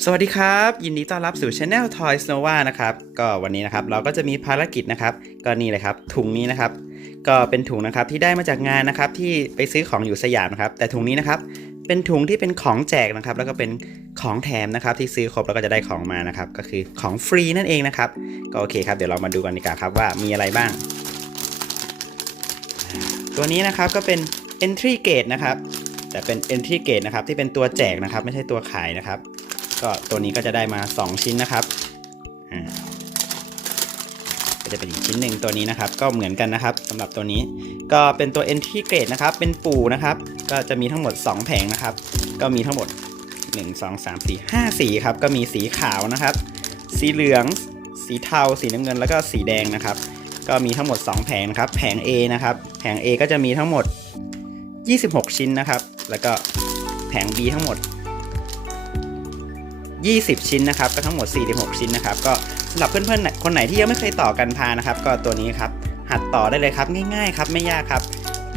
สวัสดีครับ ยินดีต้อนรับสู่ Channel Toys Nova นะครับก็วันนี้นะครับเราก็จะมีภารกิจนะครับก็นี่เลยครับถุงนี้นะครับ ก็เป็นถุงนะครับที่ได้มาจากงานนะครับที่ไปซื้อของอยู่สยามนะครับ แต่ถุงนี้นะครับเป็นถุงที่เป็นของแจกนะครับ แล้วก็เป็นของแถมนะครับ ที่ซื้อครบแล้วก็จะได้ของมานะครับ ก็คือของฟรีนั่นเองนะครับ ก็โอเคครับเดี๋ยวเรามาดูกันดีกว่าครับว่ามีอะไรบ้าง ตัวนี้นะครับก็เป็น entry gate นะครับแต่เป็น entry gate นะครับที่เป็นตัวแจกนะครับ ไม่ใช่ตัวขายนะครับ ก็ตัวนี้ก็จะได้มา 2 ชิ้นนะครับอ่าก็จะเป็นอีกชิ้นหนึ่งตัวนี้นะครับ ก็เหมือนกันนะครับสำหรับตัวนี้ก็เป็นตัว entry grade นะครับ เป็นปูนะครับ ก็จะมีทั้งหมด 2 แผงนะครับ ก็มีทั้งหมด 1 2 3 4 5 สีครับ ก็มีสีขาวนะครับ สีเหลือง สีเทา สีน้ำเงิน แล้วก็สีแดงนะครับ ก็มีทั้งหมด 2 แผงนะครับ แผง A นะครับ แผง A ก็จะมีทั้งหมด 26 ชิ้นนะครับ แล้วก็แผง B ทั้งหมด 20 ชิ้นนะครับก็ทั้งหมด 46 ชิ้นนะครับก็สำหรับเพื่อนๆคนไหนที่ยังไม่เคยต่อกันพานะครับ ก็ตัวนี้ครับหัดต่อได้เลยครับง่ายๆครับไม่ยากครับ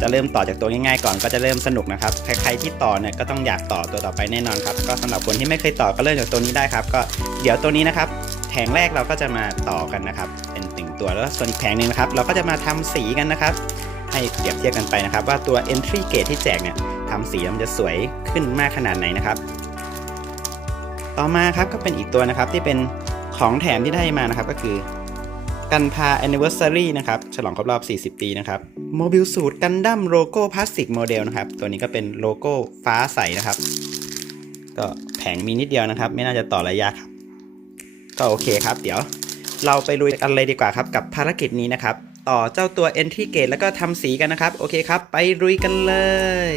จะเริ่มต่อจากตัวง่ายๆ ก่อนก็จะเริ่มสนุกนะครับใครๆที่ต่อเนี่ยก็ต้องอยากต่อตัวต่อไปแน่นอนครับก็สำหรับคนที่ไม่เคยต่อก็เริ่มจากตัวนี้ได้ครับ ก็เดี๋ยวตัวนี้นะครับแผงแรกเราก็จะมาต่อกันนะครับ เป็นตึงตัวแล้วส่วนอีกแผงหนึ่งนะครับ เราก็จะมาทำสีกันนะครับ ให้เปรียบเทียบกันไปนะครับ ว่าตัว entry gate ที่แจกเนี่ยทำสีมันจะสวยขึ้นมากขนาดไหนนะครับ ต่อมาครับก็เป็นอีกตัวนะครับที่เป็นของแถมที่ได้มานะครับก็คือกันพา anniversary นะครับ ฉลองครบรอบ 40 ปีนะครับโมบิลสูตรกันดั้มโลโก้พลาสติกโมเดลนะครับ ตัวนี้ก็เป็นโลโก้ฟ้าใสนะครับ ก็แผงมีนิดเดียวนะครับ ไม่น่าจะต่อระยะครับ ก็โอเคครับ เดี๋ยวเราไปลุยกันเลยดีกว่าครับกับภารกิจนี้นะครับ ต่อเจ้าตัว entry gate แล้วก็ทำสีกันนะครับ โอเคครับ ไปลุยกันเลย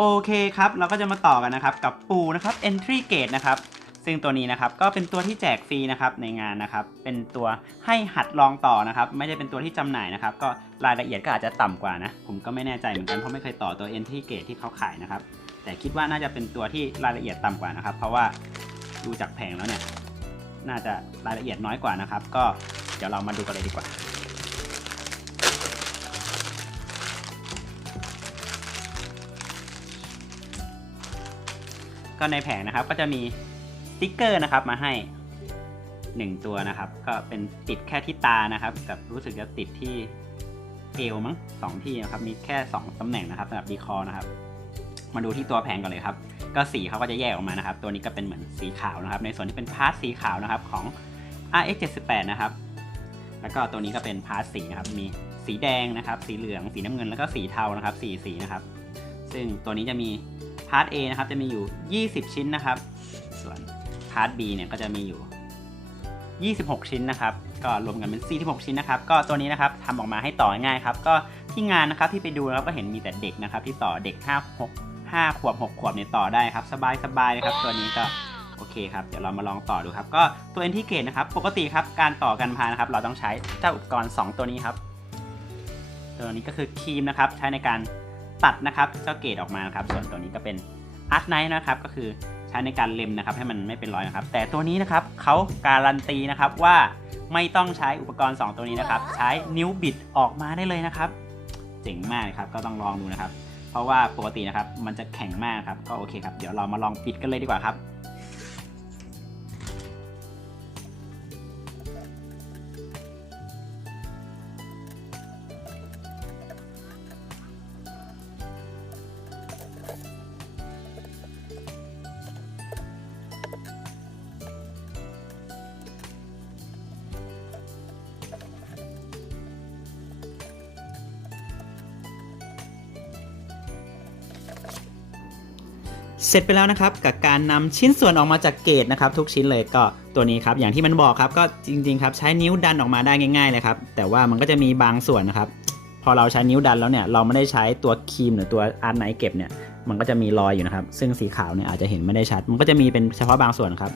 โอเคครับ เราก็จะมาต่อกันนะครับ กับปูนะครับ entry gate นะครับ ซึ่งตัวนี้นะครับก็เป็นตัวที่แจกฟรีนะครับในงานนะครับ เป็นตัวให้หัดลองต่อนะครับ ไม่ได้เป็นตัวที่จำหน่ายนะครับ ก็รายละเอียดก็อาจจะต่ำกว่านะ ผมก็ไม่แน่ใจเหมือนกันเพราะไม่เคยต่อตัว entry gate ที่เขาขายนะครับ แต่คิดว่าน่าจะเป็นตัวที่รายละเอียดต่ำกว่านะครับ เพราะว่าดูจากแผงแล้วเนี่ย น่าจะรายละเอียดน้อยกว่านะครับ ก็เดี๋ยวเรามาดูกันเลยดีกว่า ก็ในแผงนะครับก็จะมีสติ๊กเกอร์นะครับมาให้ 1 ตัวนะครับ ก็เป็นติดแค่ที่ตานะครับกับรู้สึกจะติดที่เอวมั้งสองที่นะครับมีแค่ 2 ตำแหน่งนะครับสำหรับดีคอนะครับ มาดูที่ตัวแผงก่อนเลยครับ ก็สีเขาก็จะแยกออกมานะครับ ตัวนี้ก็เป็นเหมือนสีขาวนะครับ ในส่วนที่เป็นพาร์ทสีขาวนะครับของ RX 78นะครับ แล้วก็ตัวนี้ก็เป็นพาร์ทสีนะครับ มีสีแดงนะครับ สีเหลือง สีน้ำเงิน แล้วก็สีเทานะครับ สีสีนะครับ ซึ่งตัวนี้จะมี พาร์ท A นะครับจะมีอยู่ 20 ชิ้นนะครับ ส่วนพาร์ท B เนี่ยก็จะมีอยู่ 26 ชิ้นนะครับ ก็รวมกันเป็น46ชิ้นนะครับ ก็ตัวนี้นะครับทำออกมาให้ต่อง่ายครับ ก็ที่งานนะครับที่ไปดูนะครับก็เห็นมีแต่เด็กนะครับ ที่ต่อเด็ก 5 6 5ขวบ 6 ขวบเนี่ยต่อได้ครับ สบายสบายเลยครับ ตัวนี้ก็โอเคครับ เดี๋ยวเรามาลองต่อดูครับ ก็ตัว NT Gate นะครับ ปกติครับการต่อกันพานะครับ เราต้องใช้เจ้าอุปกรณ์ 2 ตัวนี้ครับ ตัวนี้ก็คือครีมนะครับ ใช้ในการ ตัดนะครับเจ้าเกตออกมานะครับ ส่วนตัวนี้ก็เป็นอาร์ตไนท์นะครับ ก็คือใช้ในการเล็มนะครับ ให้มันไม่เป็นรอยนะครับ แต่ตัวนี้นะครับเขาการันตีนะครับว่าไม่ต้องใช้อุปกรณ์ 2 ตัวนี้นะครับ ใช้นิ้วบิดออกมาได้เลยนะครับ เจ๋งมากครับก็ต้องลองดูนะครับ เพราะว่าปกตินะครับมันจะแข็งมากครับก็โอเคครับเดี๋ยวเรามาลองปิดกันเลยดีกว่าครับ เสร็จไปแล้วนะครับกับการนำชิ้นส่วนออกมาจากเกตนะครับทุกชิ้นเลยก็ตัวนี้ครับอย่างที่มันบอกครับก็จริงๆครับใช้นิ้วดันออกมาได้ง่ายๆเลยครับแต่ว่ามันก็จะมีบางส่วนนะครับพอเราใช้นิ้วดันแล้วเนี่ยเราไม่ได้ใช้ตัวครีมหรือตัวอาร์ตไนท์เก็บเนี่ยมันก็จะมีรอยอยู่นะครับ ซึ่งสีขาวเนี่ยอาจจะเห็นไม่ได้ชัด มันก็จะมีเป็นเฉพาะบางส่วนครับ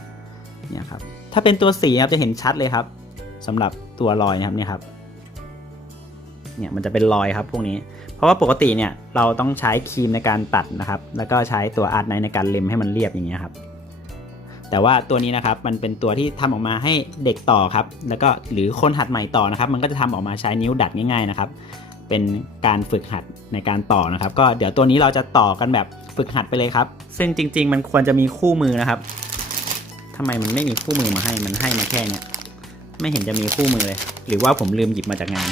เนี่ยครับถ้าเป็นตัวสีครับจะเห็นชัดเลยครับสำหรับตัวรอยนะครับเนี่ยครับ เนี่ยมันจะเป็นรอยครับพวกนี้ เพราะว่าปกติเนี่ยเราต้องใช้ครีมในการตัดนะครับ แล้วก็ใช้ตัวอาร์ตไนในการเล็มให้มันเรียบอย่างเงี้ยครับแต่ว่าตัวนี้นะครับมันเป็นตัวที่ทำออกมาให้เด็กต่อครับ แล้วก็หรือคนหัดใหม่ต่อนะครับ มันก็จะทำออกมาใช้นิ้วดัดง่ายๆนะครับ เป็นการฝึกหัดในการต่อนะครับ ก็เดี๋ยวตัวนี้เราจะต่อกันแบบฝึกหัดไปเลยครับ ซึ่งจริง ๆ มันควรจะมีคู่มือนะครับทำไมมันไม่มีคู่มือมาให้มันให้มาแค่เนี้ยไม่เห็นจะมีคู่มือเลย หรือว่าผมลืมหยิบมาจากงาน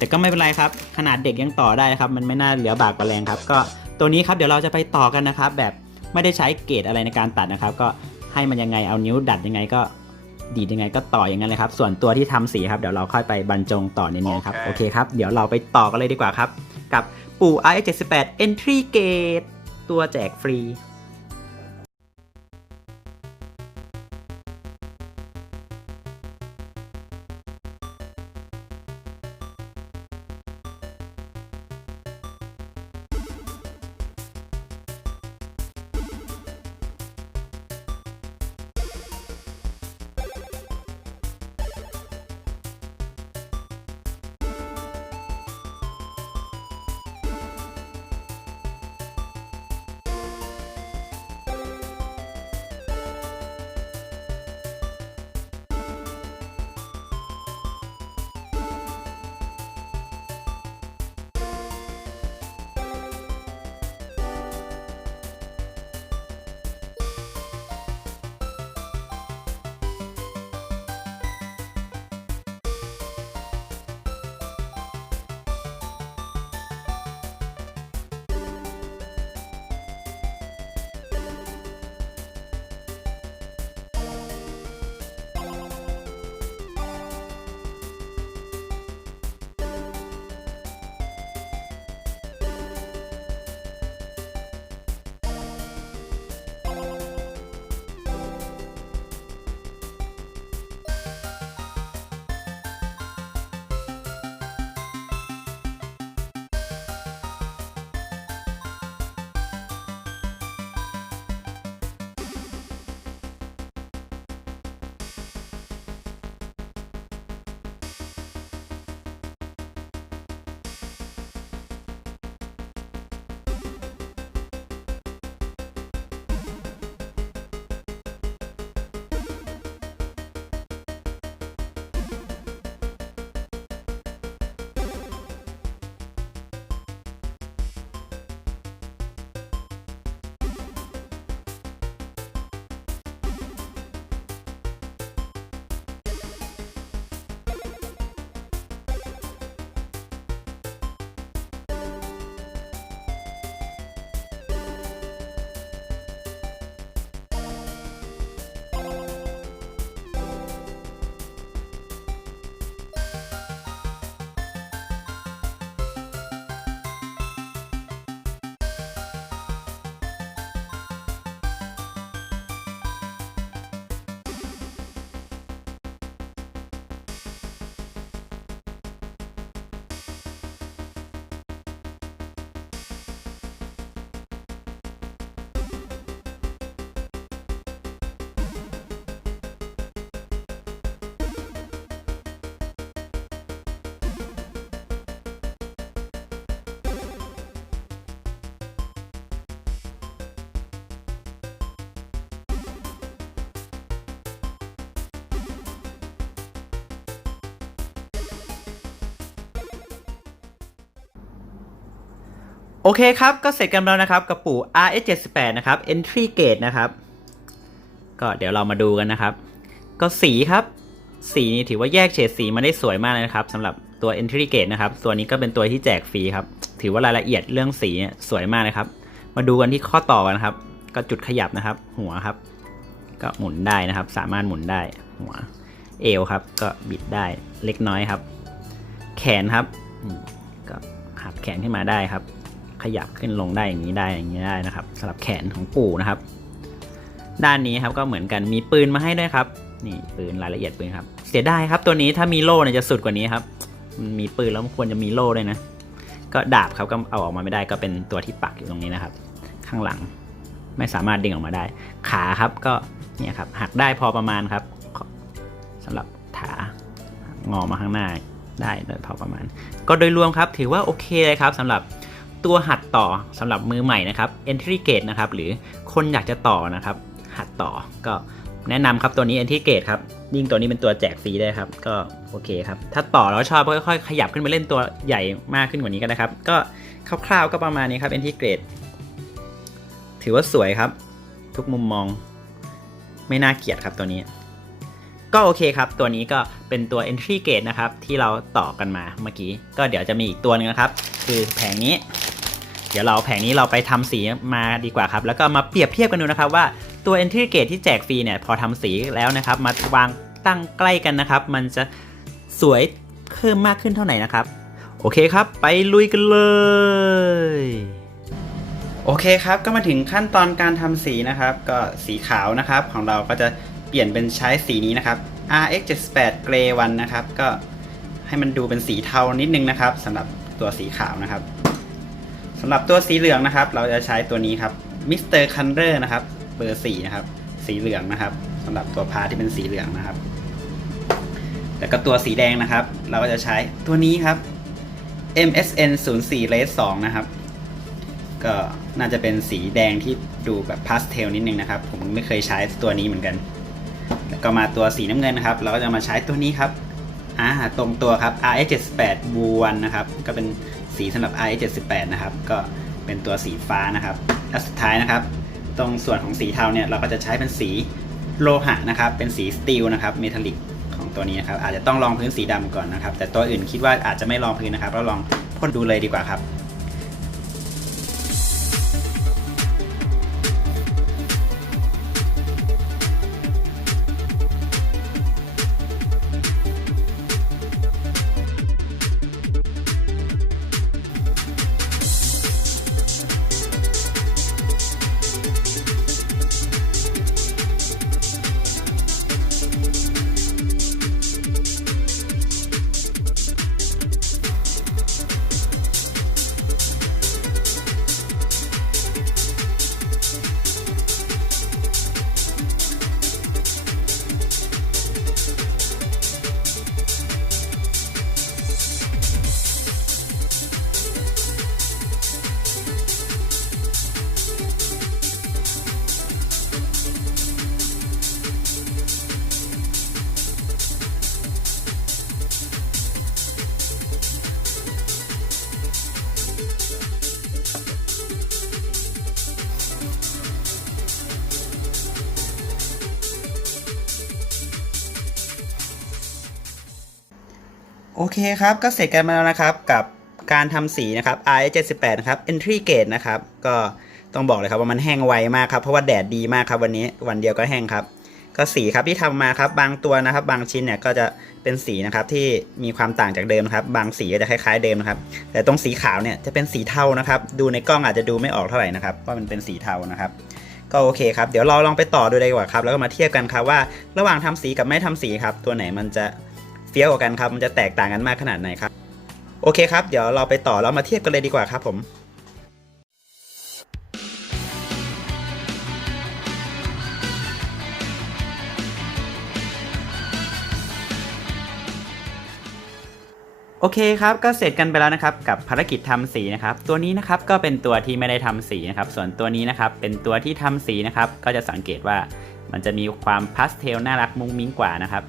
แต่ก็ไม่เป็นไรครับ ขนาดเด็กยังต่อได้ครับ มันไม่น่าเหลือบากกว่าแรงครับ ก็ตัวนี้ครับเดี๋ยวเราจะไปต่อกันนะครับ แบบไม่ได้ใช้เกรดอะไรในการตัดนะครับ ก็ให้มันยังไงเอานิ้วดัดยังไงก็ดีดยังไงก็ต่ออย่างนั้นเลยครับ ส่วนตัวที่ทำสีครับเดี๋ยวเราค่อยไปบรรจงต่อเนียนๆครับโอเคโอเคครับเดี๋ยวเราไปต่อกันเลยดีกว่าครับ กับปู่ i 78 Entry Gate ตัวแจกฟรี โอเคครับ ก็เสร็จกันแล้วนะครับกับปู่ RS 78นะครับ Entry Gate นะครับ ก็เดี๋ยวเรามาดูกันนะครับ ก็สีครับ สีนี่ถือว่าแยกเฉดสีมาได้สวยมากเลยนะครับสำหรับตัว Entry Gate นะครับ ตัวนี้ก็เป็นตัวที่แจกฟรีครับ ถือว่ารายละเอียดเรื่องสีสวยมากเลยครับ มาดูกันที่ข้อต่อกันครับ ก็จุดขยับนะครับ หัวครับ ก็หมุนได้นะครับ สามารถหมุนได้หัวเอวครับ ก็บิดได้เล็กน้อยครับ แขนครับก็หักแขนขึ้นมาได้ครับ ขยับขึ้นลงได้อย่างนี้ได้อย่างนี้ได้นะครับสำหรับแขนของปู่นะครับ ด้านนี้ครับก็เหมือนกันมีปืนมาให้ด้วยครับ นี่ปืนรายละเอียดปืนครับ เสียดายครับตัวนี้ถ้ามีโล่เนี่ยจะสุดกว่านี้ครับมันมีปืนแล้วมันควรจะมีโล่ด้วยนะ ก็ดาบครับก็เอาออกมาไม่ได้ก็เป็นตัวที่ปักอยู่ตรงนี้นะครับ ข้างหลังไม่สามารถดึงออกมาได้ ขาครับก็เนี่ยครับหักได้พอประมาณครับสำหรับขางอมาข้างหน้าได้โดยพอประมาณ ก็โดยรวมครับถือว่าโอเคเลยครับสำหรับ ตัวหัดต่อสำหรับมือใหม่นะครับ entry gate นะครับ หรือคนอยากจะต่อนะครับ หัดต่อก็แนะนำครับตัวนี้ a n t i g r a d e ครับยิ่งตัวนี้เป็นตัวแจกฟรีได้ครับ ก็โอเคครับ ถ้าต่อแล้วชอบก็ค่อยๆขยับขึ้นไปเล่นตัวใหญ่มากขึ้นกว่านี้ก็ได้ครับ ก็คร่าวๆก็ประมาณนี้ครับ a n t i g r a d e ถือว่าสวยครับ ทุกมุมมอง ไม่น่าเกลียดครับตัวนี้ก็โอเคครับ ตัวนี้ก็เป็นตัว entry gate นะครับ ที่เราต่อกันมาเมื่อกี้ ก็เดี๋ยวจะมีอีกตัวหนึงนะครับ คือแผงนี้ เดี๋ยวเราแผงนี้เราไปทำสีมาดีกว่าครับ แล้วก็มาเปรียบเทียบกันดูนะครับว่าตัว entry gate ที่แจกฟรีเนี่ยพอทำสีแล้วนะครับ มาวางตั้งใกล้กันนะครับ มันจะสวยเพิ่มมากขึ้นเท่าไหร่นะครับ โอเคครับ ไปลุยกันเลย โอเคครับก็มาถึงขั้นตอนการทำสีนะครับ ก็สีขาวนะครับ ของเราก็จะเปลี่ยนเป็นใช้สีนี้นะครับ RX 78 Grey 1นะครับ ก็ให้มันดูเป็นสีเทานิดนึงนะครับสำหรับตัวสีขาวนะครับ สำหรับตัวสีเหลืองนะครับ เราจะใช้ตัวนี้ครับ Mr. Color นเดอร์นะครับ เบอร์4นะครับ สีเหลืองนะครับสำหรับตัวพาที่เป็นสีเหลืองนะครับ แล้วก็ตัวสีแดงนะครับ เราก็จะใช้ตัวนี้ครับ MSN 04 Red 2นะครับ ก็น่าจะเป็นสีแดงที่ดูแบบพาสเทลนิดนึงนะครับ ผมไม่เคยใช้ตัวนี้เหมือนกัน แล้วก็มาตัวสีน้ำเงินนะครับ เราก็จะมาใช้ตัวนี้ครับอ่าตรงตัวครับ RS 78 Blue 1นะครับ ก็เป็น สีสำหรับ i 78นะครับ ก็เป็นตัวสีฟ้านะครับ และสุดท้ายนะครับ ตรงส่วนของสีเทาเนี่ยเราก็จะใช้เป็นสีโลหะนะครับ เป็นสีสตีลนะครับ เมทัลลิกของตัวนี้นะครับ อาจจะต้องลองพื้นสีดำก่อนนะครับ แต่ตัวอื่นคิดว่าอาจจะไม่ลองพื้นนะครับ เราลองพ่นดูเลยดีกว่าครับ โอเคครับ ก็เสร็จกันมาแล้วนะครับกับการทำสีนะครับ i 7 8นะครับ entry gate นะครับ ก็ต้องบอกเลยครับว่ามันแห้งไวมากครับ เพราะว่าแดดดีมากครับวันนี้วันเดียวก็แห้งครับ ก็สีครับที่ทำมาครับบางตัวนะครับ บางชิ้นเนี่ยก็จะเป็นสีนะครับที่มีความต่างจากเดิมนะครับ บางสีก็จะคล้ายๆเดิมนะครับ แต่ตรงสีขาวเนี่ยจะเป็นสีเทานะครับ ดูในกล้องอาจจะดูไม่ออกเท่าไหร่นะครับว่ามันเป็นสีเทานะครับก็โอเคครับ เดี๋ยวเราลองไปต่อดูดีกว่าครับ แล้วก็มาเทียบกันครับว่า ระหว่างทำสีกับไม่ทำสีครับ ตัวไหนมันจะ เฟี้ยวกว่ากันครับ มันจะแตกต่างกันมากขนาดไหนครับ โอเคครับ เดี๋ยวเราไปต่อแล้วมาเทียบกันเลยดีกว่าครับผมโอเคครับก็เสร็จกันไปแล้วนะครับกับภารกิจทำสีนะครับตัวนี้นะครับก็เป็นตัวที่ไม่ได้ทำสีนะครับส่วนตัวนี้นะครับเป็นตัวที่ทำสีนะครับก็จะสังเกตว่ามันจะมีความพาสเทลน่ารักมุ้งมิ้งกว่านะครับ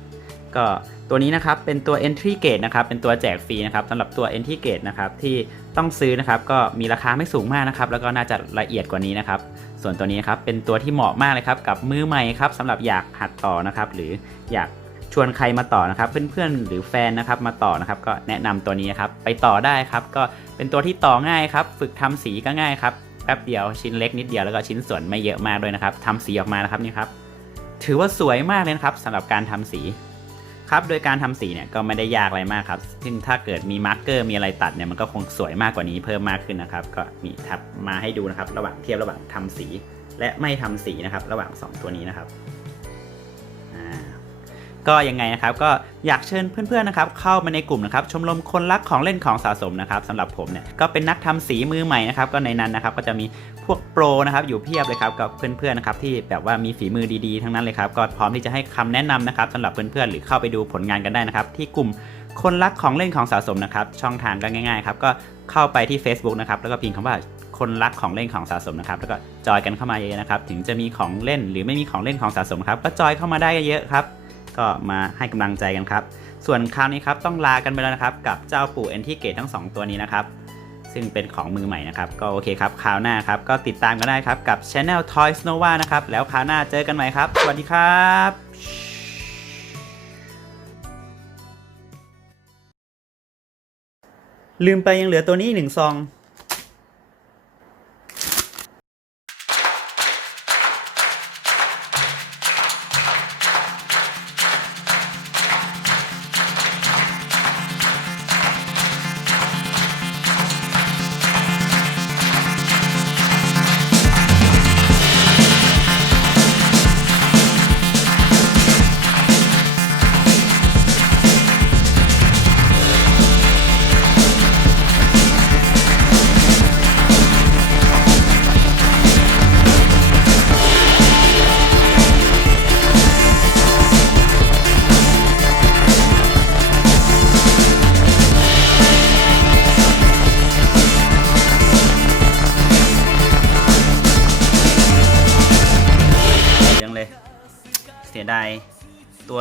ก็ตัวนี้นะครับเป็นตัว entry gate นะครับเป็นตัวแจกฟรีนะครับสำหรับตัว entry gate นะครับที่ต้องซื้อนะครับก็มีราคาไม่สูงมากนะครับแล้วก็น่าจะละเอียดกว่านี้นะครับส่วนตัวนี้นะครับเป็นตัวที่เหมาะมากเลยครับกับมือใหม่ครับสำหรับอยากหัดต่อนะครับหรืออยากชวนใครมาต่อนะครับ เพื่อนๆหรือแฟนนะครับมาต่อนะครับ ก็แนะนำตัวนี้นครับไปต่อได้ครับก็เป็นตัวที่ต่อง่ายครับฝึกทำสีก็ง่ายครับแป๊บเดียวชิ้นเล็กนิดเดียวแล้วก็ชิ้นส่วนไม่เยอะมากด้วยนะครับทำสีออกมานะครับนี่ครับถือว่าสวยมากเลยครับสำหรับการทำสี ครับโดยการทำสีเนี่ยก็ไม่ได้ยากอะไรมากครับ ซึ่งถ้าเกิดมีมาร์กเกอร์มีอะไรตัดเนี่ยมันก็คงสวยมากกว่านี้เพิ่มมากขึ้นนะครับ ก็มีทับมาให้ดูนะครับ ระหว่างเทียบระหว่างทำสี และไม่ทำสีนะครับ ระหว่าง 2 ตัวนี้นะครับอ่า ก็ยังไงนะครับก็อยากเชิญเพื่อนๆนะครับเข้ามาในกลุ่มนะครับชมรมคนรักของเล่นของสะสมนะครับสำหรับผมเนี่ยก็เป็นนักทำสีมือใหม่นะครับก็ในนั้นนะครับก็จะมีพวกโปรนะครับอยู่เพียบเลยครับกับเพื่อนๆนะครับที่แบบว่ามีฝีมือดีๆทั้งนั้นเลยครับก็พร้อมที่จะให้คำแนะนำนะครับสำหรับเพื่อนๆหรือเข้าไปดูผลงานกันได้นะครับที่กลุ่มคนรักของเล่นของสะสมนะครับช่องทางก็ง่ายๆครับก็เข้าไปที่ Facebook นะครับแล้วก็พิมพ์คำว่าคนรักของเล่นของสะสมนะครับ แล้วก็จอยกันเข้ามาเยอะนะครับ ถึงจะมีของเล่นหรือไม่มีของเล่นของสะสมครับ ก็จอยเข้ามาได้เยอะครับ ก็มาให้กำลังใจกันครับ ส่วนคราวนี้ครับต้องลากันไปแล้วนะครับ กับเจ้าปู่เอนทิเกตทั้ง 2 ตัวนี้นะครับ ซึ่งเป็นของมือใหม่นะครับ ก็โอเคครับคราวหน้าครับ ก็ติดตามกันได้ครับกับ Channel Toys Nova นะครับ แล้วคราวหน้าเจอกันใหม่ครับ สวัสดีครับลืมไปยังเหลือตัวนี้หนึ่งซอง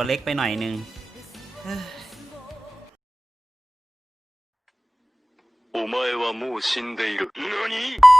ตัวเล็กไปหน่อยนึง お前はもう死んでいる。何